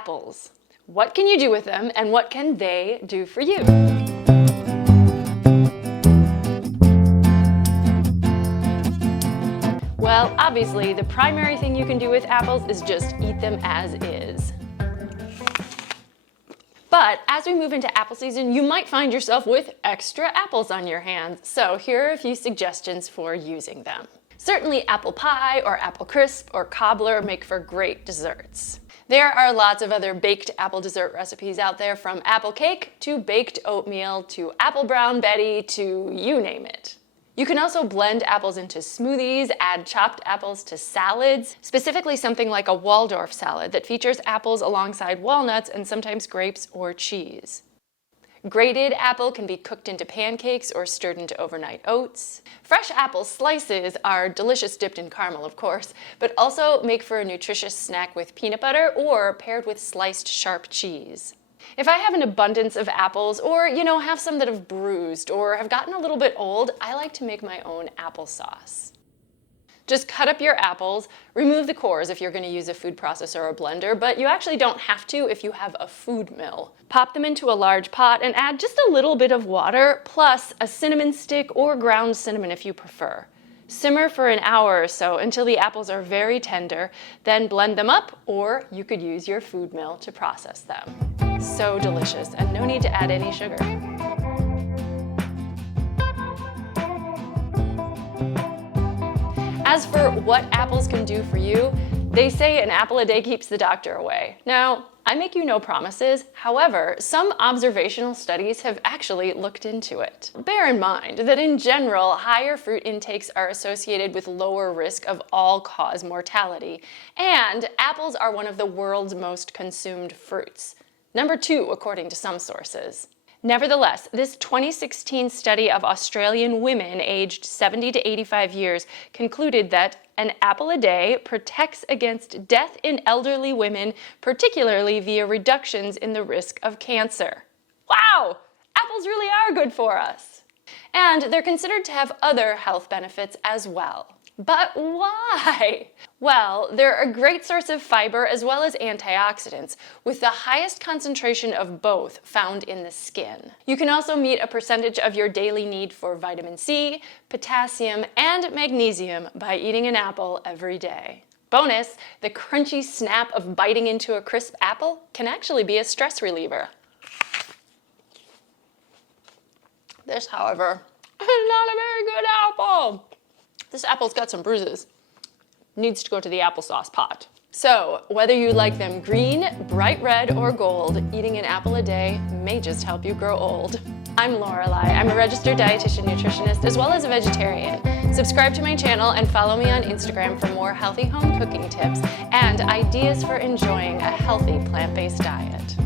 apples. What can you do with them, and what can they do for you? Well, obviously, the primary thing you can do with apples is just eat them as is. But as we move into apple season, you might find yourself with extra apples on your hands. So here are a few suggestions for using them. Certainly apple pie or apple crisp or cobbler make for great desserts. There are lots of other baked apple dessert recipes out there, from apple cake to baked oatmeal to apple brown Betty to you name it. You can also blend apples into smoothies, add chopped apples to salads, specifically something like a Waldorf salad that features apples alongside walnuts and sometimes grapes or cheese. Grated apple can be cooked into pancakes or stirred into overnight oats. Fresh apple slices are delicious dipped in caramel, of course, but also make for a nutritious snack with peanut butter or paired with sliced sharp cheese. If I have an abundance of apples, or have some that have bruised or have gotten a little bit old, I like to make my own applesauce. Just cut up your apples, remove the cores if you're going to use a food processor or a blender, but you actually don't have to if you have a food mill. Pop them into a large pot and add just a little bit of water, plus a cinnamon stick or ground cinnamon if you prefer. Simmer for an hour or so until the apples are very tender, then blend them up, or you could use your food mill to process them. So delicious, and no need to add any sugar. As for what apples can do for you, they say an apple a day keeps the doctor away. Now, I make you no promises. However, some observational studies have actually looked into it. Bear in mind that in general, higher fruit intakes are associated with lower risk of all-cause mortality, and apples are one of the world's most consumed fruits. Number 2, according to some sources. Nevertheless, this 2016 study of Australian women aged 70 to 85 years concluded that an apple a day protects against death in elderly women, particularly via reductions in the risk of cancer. Wow! Apples really are good for us. And they're considered to have other health benefits as well. But why? Well, they're a great source of fiber as well as antioxidants, with the highest concentration of both found in the skin. You can also meet a percentage of your daily need for vitamin C, potassium, and magnesium by eating an apple every day. Bonus, the crunchy snap of biting into a crisp apple can actually be a stress reliever. This, however, is not a very good apple. This apple's got some bruises. Needs to go to the applesauce pot. So, whether you like them green, bright red, or gold, eating an apple a day may just help you grow old. I'm Lorelei. I'm a registered dietitian nutritionist as well as a vegetarian. Subscribe to my channel and follow me on Instagram for more healthy home cooking tips and ideas for enjoying a healthy plant-based diet.